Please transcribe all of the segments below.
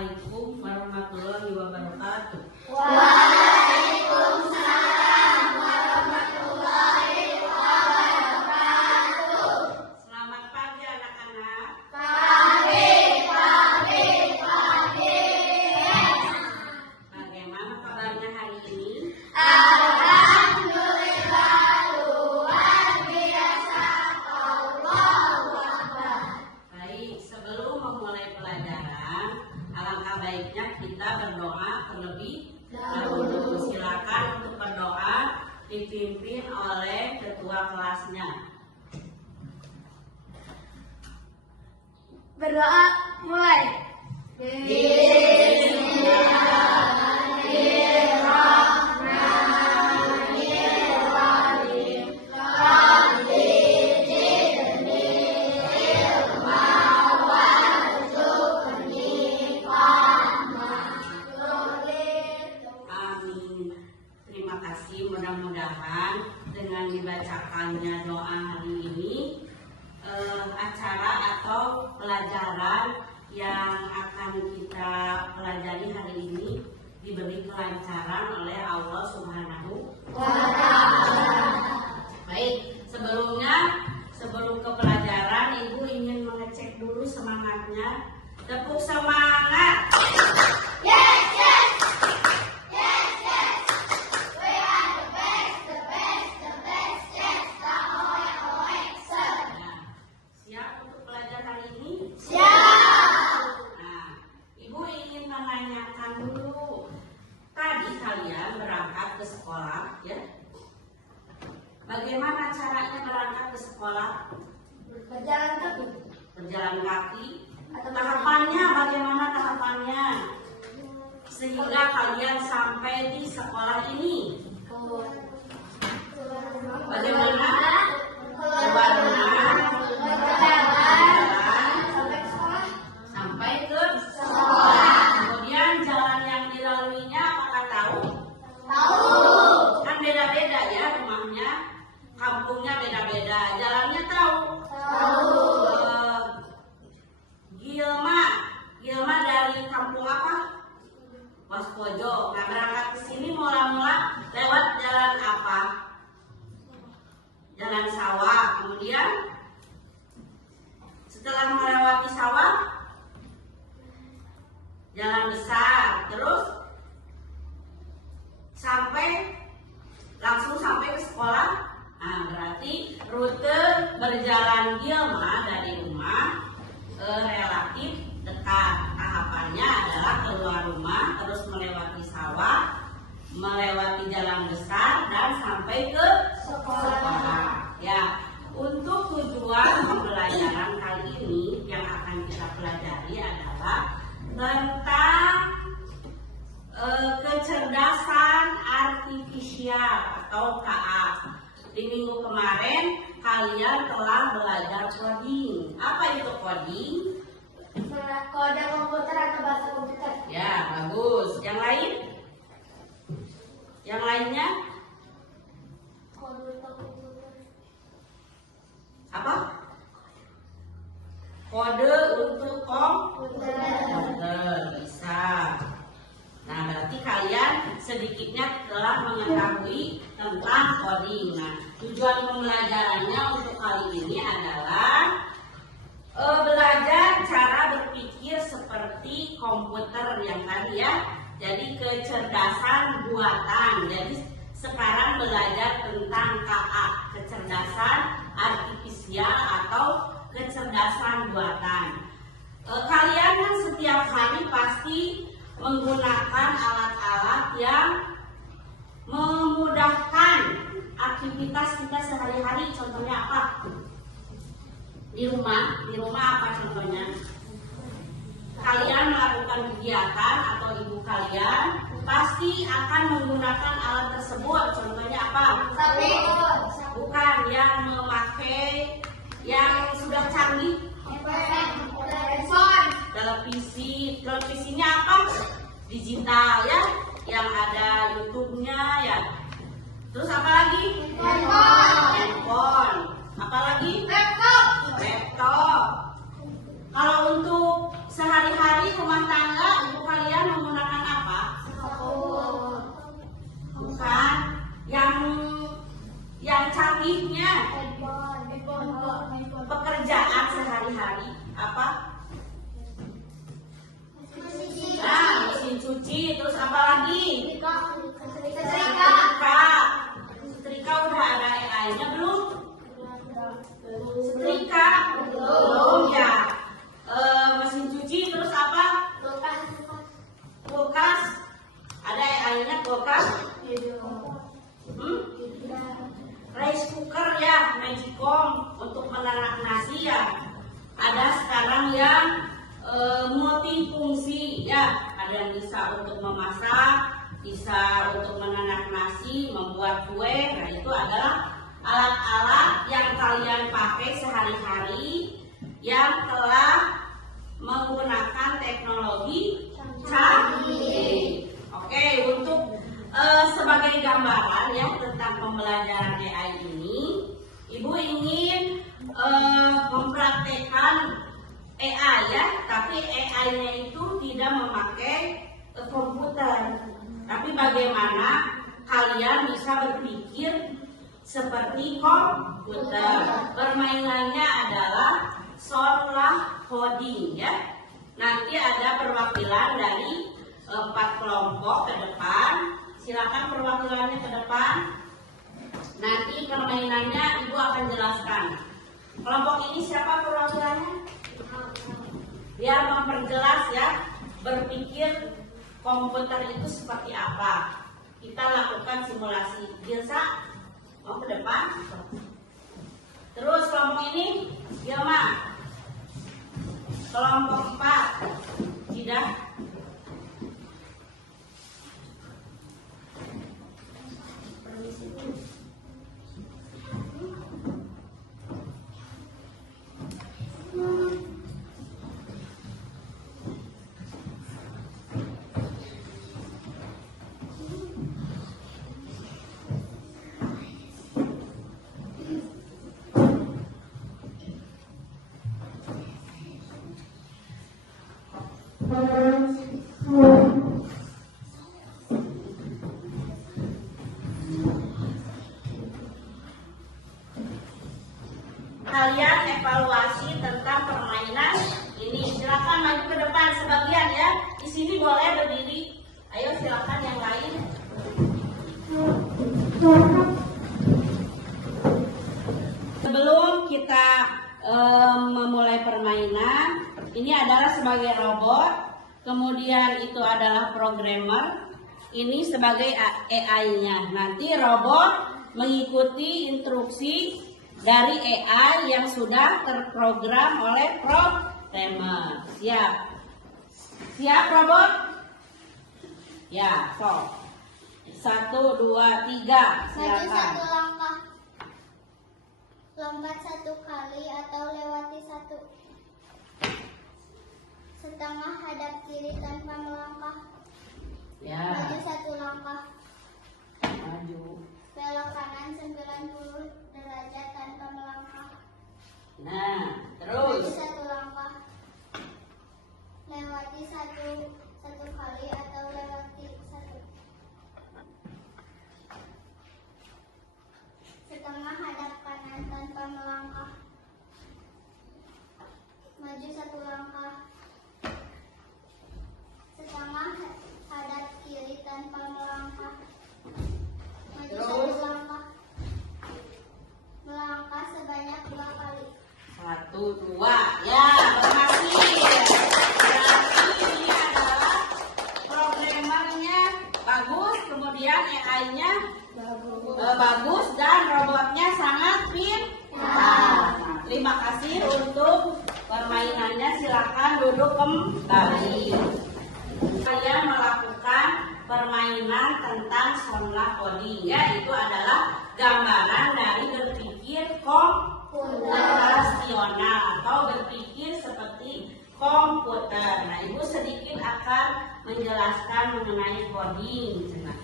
Assalamualaikum warahmatullahi wabarakatuh. Waalaikumsalam warahmatullahi wabarakatuh. Selamat pagi anak-anak. Pagi. Bagaimana kabarnya hari ini? Alhamdulillah luar biasa. Allahu Akbar. Baik, sebelum memulai pelajaran, alangkah baiknya kita berdoa terlebih dahulu. Silakan untuk berdoa dipimpin oleh ketua kelasnya. Berdoa mulai. Amin. Terima kasih. Mudah-mudahan dengan dibacakannya doa hari ini, acara atau pelajaran yang akan kita pelajari hari ini diberi kelancaran oleh Allah Subhanahu wa Ta'ala. Baik, sebelum ke pelajaran, Ibu ingin mengecek dulu semangatnya. Tepuk semangat. Yes, yes. Yes, yes. We are the best, the best, the best. Yes, ahoy, sir. Nah, siap untuk belajar hari ini? Siap. Nah, Ibu ingin menanyakan dulu. Tadi kalian berangkat ke sekolah, ya? Bagaimana caranya berangkat ke sekolah? Berjalan kaki. Berjalan kaki. Tahapannya bagaimana tahapannya? Sehingga kalian sampai di sekolah ini. Bagaimana? Keluar rumah, berjalan sampai ke sekolah. Kemudian jalan yang dilaluinya apakah tahu? Kan beda-beda ya rumahnya, kampungnya beda-beda. Jalannya tahu? Gilma dari kampung apa? Waskojo. Nah, berangkat ke sini mula-mula lewat jalan apa? Jalan sawah. Kemudian setelah melewati sawah, jalan besar. Terus langsung sampai ke sekolah. Nah, berarti rute berjalan Gilma dari rumah relatif dekat. Tahapannya adalah keluar rumah, terus melewati sawah, melewati jalan besar, dan sampai ke sekolah. Ya, untuk tujuan pembelajaran kali ini yang akan kita pelajari adalah tentang kecerdasan artifisial atau KA. Di minggu kemarin kalian telah belajar coding. Apa itu coding? Kode komputer atau bahasa komputer. Ya, bagus. Yang lain? Yang lainnya? Kode komputer. Apa? Kode untuk komputer. Bisa. Nah, berarti kalian sedikitnya telah mengetahui tentang coding. Nah, tujuan pembelajarannya untuk kali ini adalah belajar cara berpikir seperti komputer yang tadi ya. Jadi kecerdasan buatan. Jadi sekarang belajar tentang KA, kecerdasan artifisial atau kecerdasan buatan. Kalian kan setiap hari pasti menggunakan alat-alat yang memudahkan aktivitas kita sehari-hari. Contohnya apa? Di rumah apa contohnya? Kalian melakukan kegiatan atau ibu kalian pasti akan menggunakan alat tersebut. Contohnya apa? Bukan yang memakai yang sudah canggih. Televisinya apa? Digital ya, yang ada YouTube-nya ya. Terus apa lagi? Handphone. Apa lagi? Laptop. Kalau untuk sehari-hari rumah tangga, ibu multifungsi ya. Ada yang bisa untuk memasak, bisa untuk menanak nasi, membuat kue. Nah, itu adalah alat-alat yang kalian pakai sehari-hari yang telah menggunakan teknologi canggih. Oke, untuk sebagai gambaran ya tentang pembelajaran AI ini, Ibu ingin mempraktekkan AI ya, tapi AI-nya itu tidak memakai komputer. Tapi bagaimana kalian bisa berpikir seperti komputer? Permainannya adalah short coding ya. Nanti ada perwakilan dari 4 kelompok ke depan. Silakan perwakilannya ke depan. Nanti permainannya Ibu akan jelaskan. Kelompok ini siapa perwakilannya? Biar memperjelas ya, berpikir komputer itu seperti apa. Kita lakukan simulasi. Gilsa, mau ke depan? Terus kelompok ini, Gilma. Kelompok 4, tidak? Kalian evaluasi tentang permainan ini. Silakan maju ke depan sebagian ya. Di sini boleh berdiri. Ayo silakan yang lain. Sebelum kita memulai permainan, ini adalah sebagai robot, kemudian itu adalah programmer, ini sebagai AI-nya. Nanti robot mengikuti instruksi dari AI yang sudah terprogram oleh programmer. Siap? Siap robot? Ya, so 1, 2, 3. Maju Silakan. 1 langkah. Lompat 1 kali atau lewati 1. Setengah hadap kiri tanpa melangkah. Ya, Maju 1 langkah. maju. Belok kanan 90 derajat tanpa melangkah. Nah, Maju terus. 1 langkah. Lewati 1 kali atau lewati 1. Setengah hadap kanan tanpa melangkah. Maju 1 langkah. Setengah hadap kiri tanpa melangkah. Maju 1 langkah. Melangkah sebanyak 2 kali. 1, 2. Ya, berhasil. Berarti ini adalah programmernya bagus, kemudian AI-nya bagus, dan robotnya sangat pintar. Nah, terima kasih untuk permainannya. Silakan duduk kembali. Saya melakukan permainan tentang short coding ya, itu adalah gambaran dari berpikir komputasional atau berpikir seperti komputer. Nah, Ibu sedikit akan menjelaskan mengenai coding. Nah,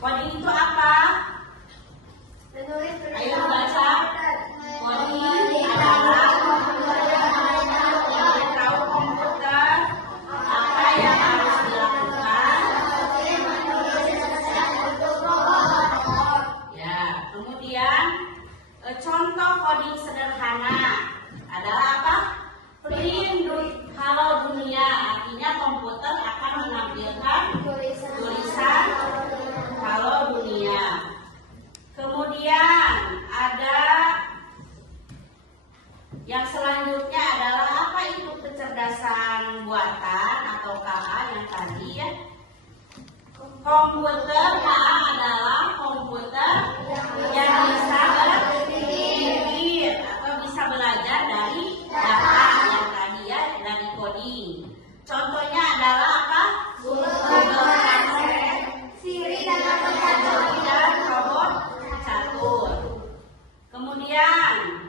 coding itu apa? Ayo baca. Coding adalah ingin tahu komputer, apa yang harus dilakukan. Ya, kemudian contoh coding sederhana adalah apa? Print Halo Dunia, artinya komputer akan menampilkan tulisan Halo Dunia. Kemudian ada yang selanjutnya adalah apa itu kecerdasan buatan atau KA yang tadi ya. Komputer KA adalah komputer yang bisa berpikir atau bisa belajar dari data yang tadi ya, dari coding. Contohnya adalah apa? Google Translate, Siri dan robot dan robot catur. Kemudian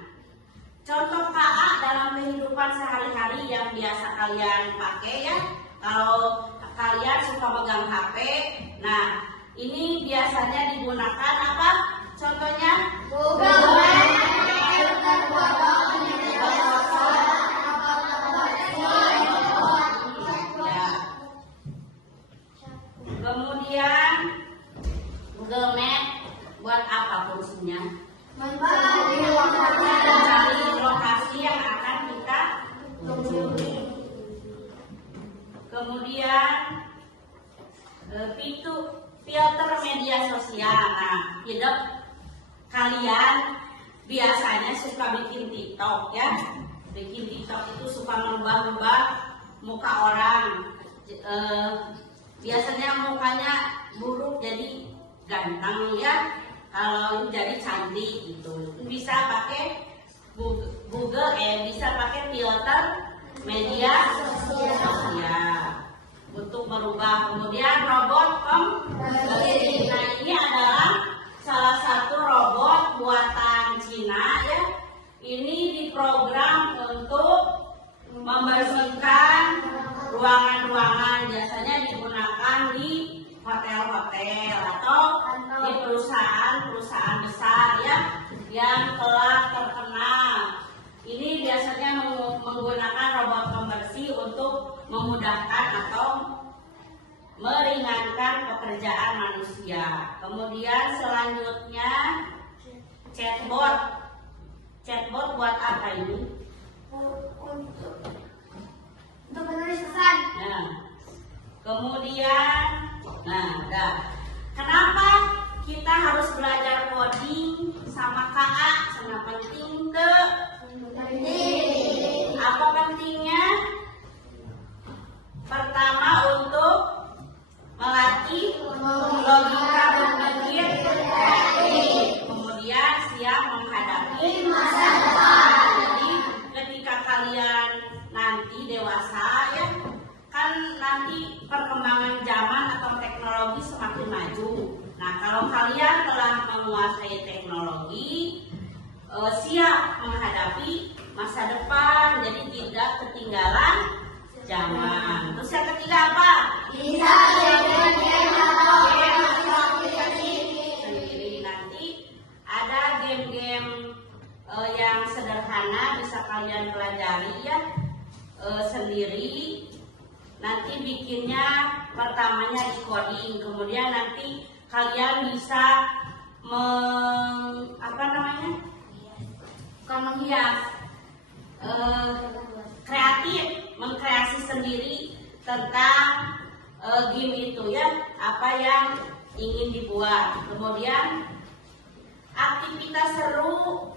contoh KA dalam kehidupan sehari-hari yang biasa kalian pakai ya. Kalau kalian suka megang HP, nah ini biasanya digunakan apa? Contohnya Google kemudian Google Map buat apa fungsinya? mencari Mencari lokasi yang akan kita kunjungi. Kemudian filter media sosial. Nah, hidup kalian biasanya suka bikin TikTok ya. Bikin TikTok itu suka merubah-rubah muka orang. Biasanya mukanya buruk jadi ganteng ya. Kalau jadi cantik gitu. Bisa pakai Google bisa pakai filter media sosial untuk merubah. Kemudian robot komputer. Nah, ini adalah salah satu robot buatan Cina ya. Ini diprogram untuk membersihkan ruangan-ruangan, biasanya digunakan di hotel-hotel atau di perusahaan-perusahaan besar ya yang telah terkenal. Ini biasanya menggunakan robot pembersih untuk memudahkan atau meringankan pekerjaan manusia. Kemudian selanjutnya chatbot. Chatbot buat apa ini? untuk menulis pesan. Nah, kemudian, kenapa kita harus belajar coding sama KA? Sangat penting ke? Apa pentingnya? Pertama untuk melatih logika berpikir kreatif. Kemudian siap menghadapi masa depan. Jadi ketika kalian nanti dewasa ya, kan nanti perkembangan zaman atau teknologi semakin maju. Nah, kalau kalian telah menguasai teknologi, siap menghadapi masa depan, jadi tidak ketinggalan zaman. Terus yang ketiga apa? Bisa game atau aplikasi sendiri. Nanti ada game-game yang sederhana bisa kalian pelajari ya sendiri. Nanti bikinnya pertamanya di coding, kemudian nanti kalian bisa menghias kreatif, mengkreasi sendiri tentang game itu ya, apa yang ingin dibuat. Kemudian aktivitas seru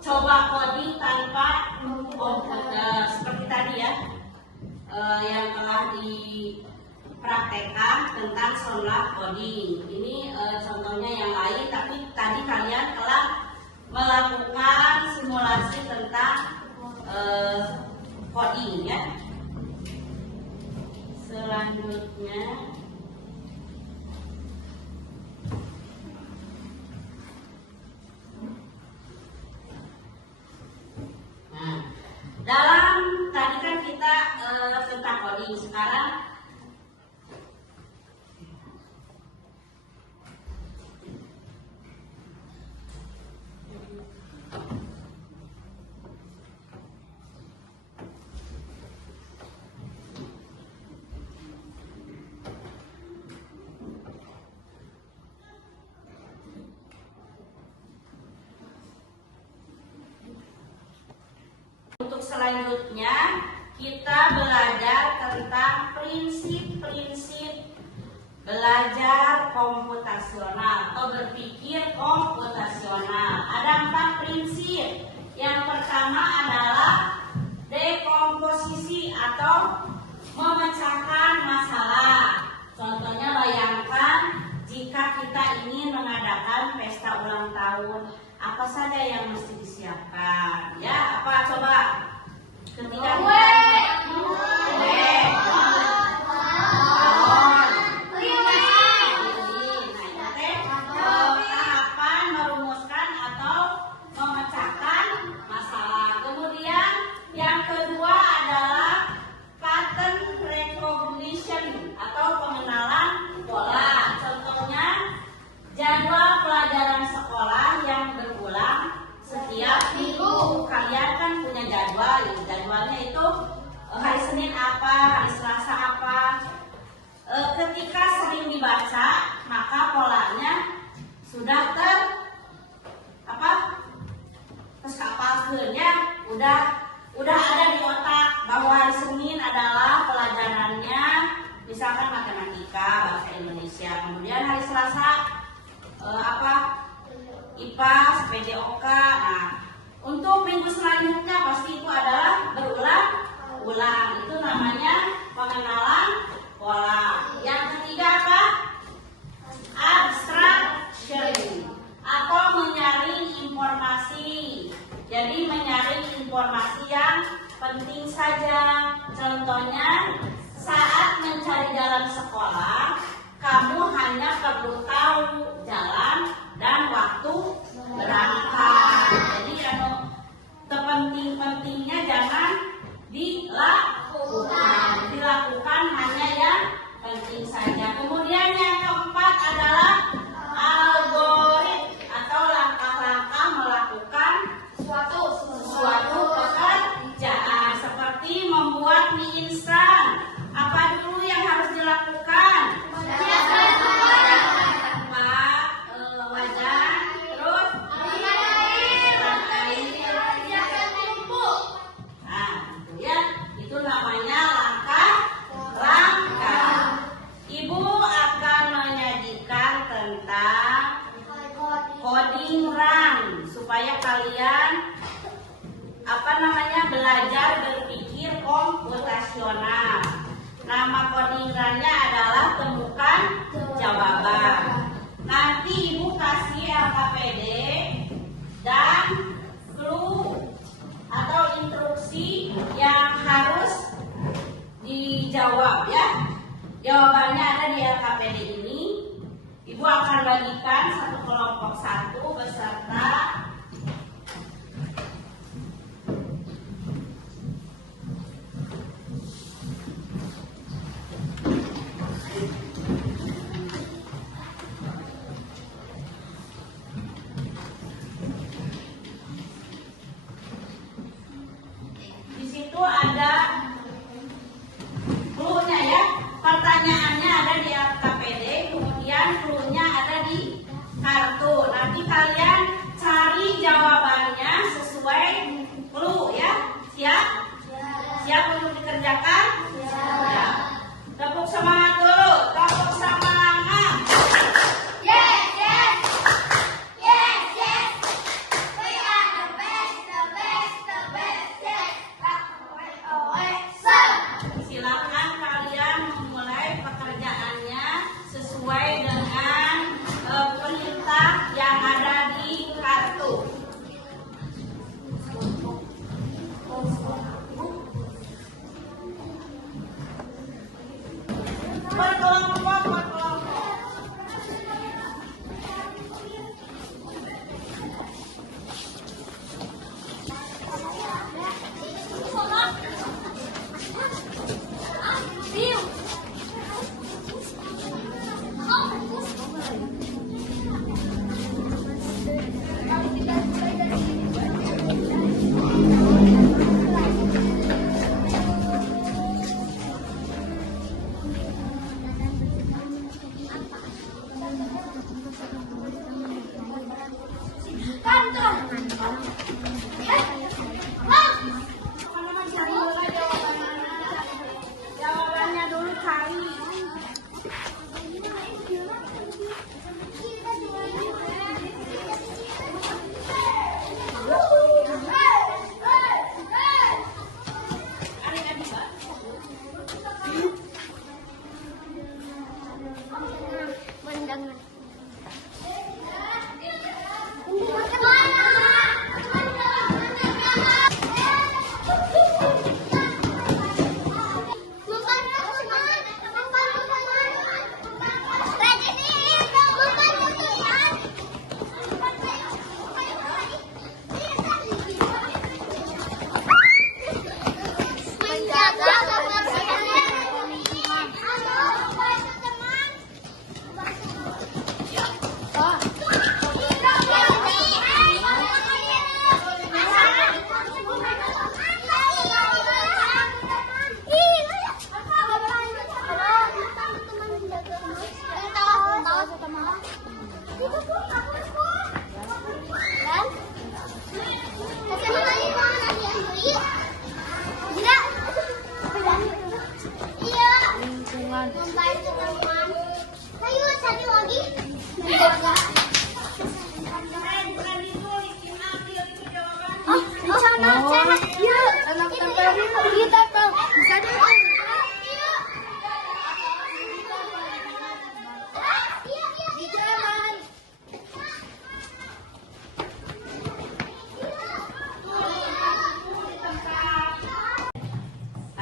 coba coding tanpa komputer seperti tadi ya, yang telah dipraktekkan tentang solar coding. Ini contohnya yang lain, tapi tadi kalian telah melakukan simulasi tentang coding ya. Selanjutnya dalam tadi kan kita tentang coding, sekarang untuk selanjutnya kita belajar tentang prinsip-prinsip belajar komputasional atau berpikir komputasional. Ada 4 prinsip. Yang pertama adalah dekomposisi atau memecahkan masalah. Contohnya, bayangkan jika kita ingin mengadakan pesta ulang tahun, apa saja yang mesti disiapkan ya. kalian kan punya jadwal, ya. Jadwalnya itu hari Senin apa, hari Selasa apa. Ketika sering dibaca, maka polanya sudah terkapalkeunnya, udah ada di otak bahwa hari Senin adalah pelajarannya misalkan matematika, bahasa Indonesia. Kemudian hari Selasa IPA, PJOK. Nah, untuk minggu selanjutnya pasti itu adalah berulang-ulang. Itu namanya pengenalan pola. Yang ketiga apa? Abstraction atau menyaring informasi. Jadi menyaring informasi yang penting saja. Contohnya, saat mencari jalan sekolah, kamu hanya perlu tahu jalan dan waktu berangkat. Jadi terpenting-pentingnya jangan dilakukan hanya yang penting saja. Kemudian yang keempat adalah algoritma atau langkah-langkah melakukan suatu pekerjaan, seperti membuat mie instan. Apa dulu yang harus dilakukan? Coding run supaya kalian belajar berpikir komputasional. Nama coding runnya adalah temukan jawaban. Nanti ibu kasih LKPD dan clue atau instruksi yang harus dijawab ya. Jawabannya ada di LKPD ini. Ibu akan bagikan satu kelompok satu beserta di situ ada clue-nya ya. Pertanyaannya ada di LKPD, kemudian clue-nya ada di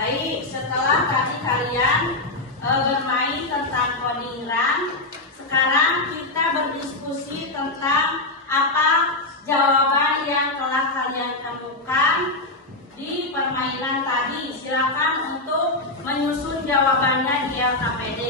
Baik, setelah tadi kalian bermain tentang coding run, sekarang kita berdiskusi tentang apa jawaban yang telah kalian temukan di permainan tadi. Silakan untuk menyusun jawabannya di LKPD.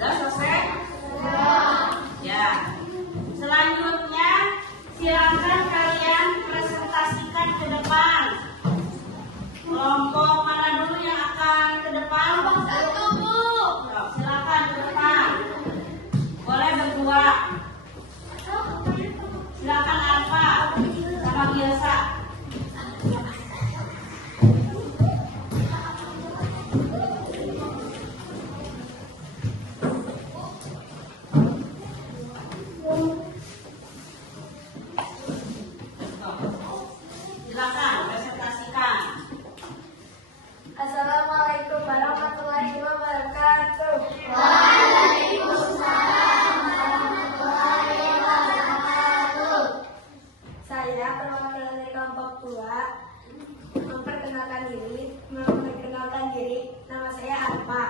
Sudah selesai? Ya. Selanjutnya, silakan kalian presentasikan ke depan. Kelompok mana dulu yang akan ke depan? Satu, Bu. Silakan ke depan. Boleh berdua. Silakan Alfa sama Gilsa. Silakan presentasikan. Assalamualaikum warahmatullahi wabarakatuh. Saya perwakilan dari kelompok 2 memperkenalkan diri. Nama saya Alfa.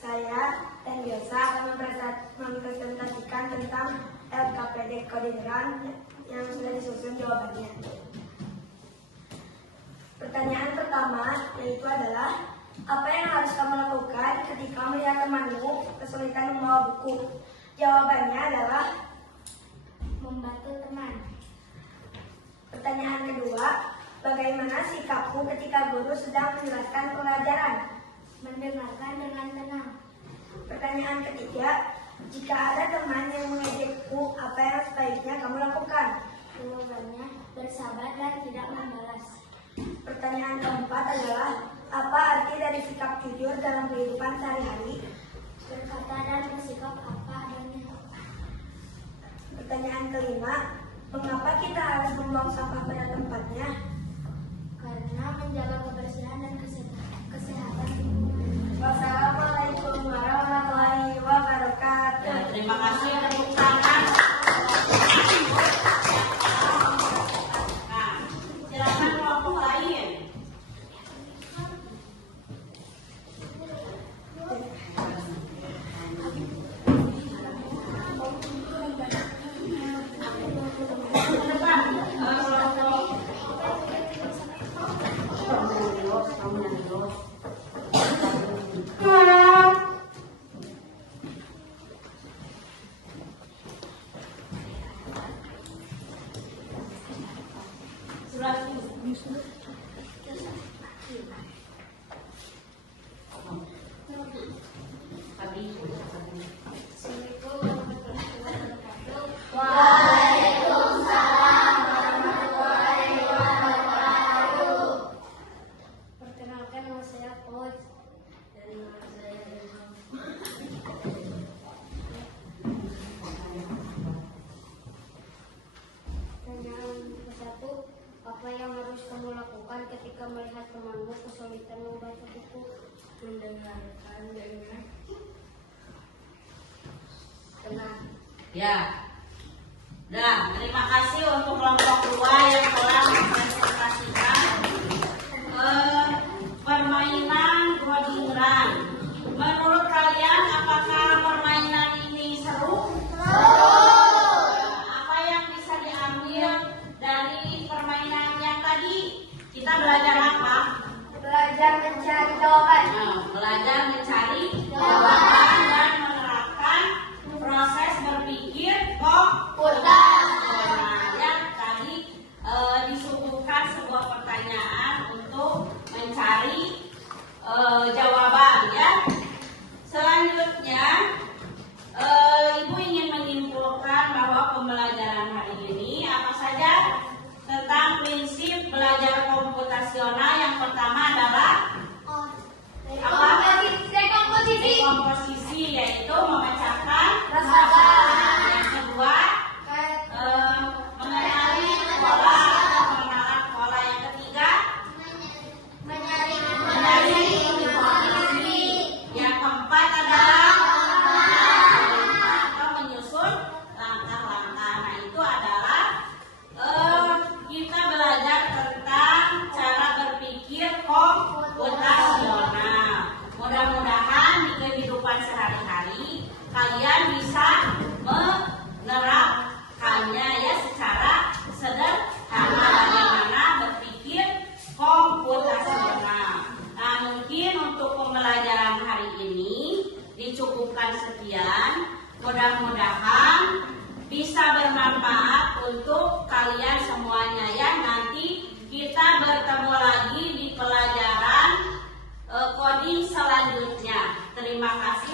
Saya dan Gilsa akan mempresentasikan tentang LKPD Coding Run yang sudah disusun jawabannya. Pertanyaan pertama yaitu adalah, apa yang harus kamu lakukan ketika melihat temanmu kesulitan membawa buku? Jawabannya adalah membantu teman. Pertanyaan kedua, bagaimana sikapmu ketika guru sedang menjelaskan pelajaran? Mendengarkan dengan tenang. Pertanyaan ketiga, jika ada teman yang mengejekmu, apa yang sebaiknya kamu lakukan? Jawabannya bersabar dan tidak membalas. Pertanyaan keempat adalah, apa arti dari sikap jujur dalam kehidupan sehari-hari? Berkata dan bersikap apa adanya. Pertanyaan kelima, mengapa kita harus membuang sampah pada tempatnya? Karena menjaga kebersihan dan kesehatan lingkungan. Wassalamualaikum warahmatullahi wabarakatuh. Ya, terima kasih tepuk tangan. Nah, silakan kelompok lain. Ke depan, kelompok. Perkenalkan, nama saya Coach. Dan nama saya Ilham. Pertanyaan ke-1, apa yang harus kamu lakukan ketika melihat temanmu kesulitan membaca buku? Mendengarkan dengan tenang. Ya. Nah, terima kasih untuk kelompok 2 yang telah mempresentasikan permainan coding run. Menurut kalian, apakah permainan ini seru? Apa yang bisa diambil dari permainan yang tadi? Kita belajar apa? Belajar mencari jawaban. Nah, belajar mencari jawaban dan menerapkan proses berpikir komputer. Nah, yang tadi disuguhkan sebuah pertanyaan untuk mencari jawaban, ya. Selanjutnya, Ibu ingin tentang prinsip belajar komputasional. Yang pertama adalah dekomposisi, yaitu memecahkan masalah. Yang kedua, mengenali pola atau pengenalan pola. Yang ketiga, mengenali informasi. Yang keempat adalah atau menyusun langkah-langkah. Nah, itu adalah kita belajar tentang cara berpikir komputasional. Mudah-mudahan di kehidupan sehari-hari kalian bisa menerapkannya ya secara sederhana, bagaimana berpikir komputasional. Nah, mungkin untuk pembelajaran hari ini dicukupkan sekian. Mudah-mudahan bisa bermanfaat untuk kalian semuanya ya. Nanti kita bertemu lagi di pelajaran coding selanjutnya. Terima kasih.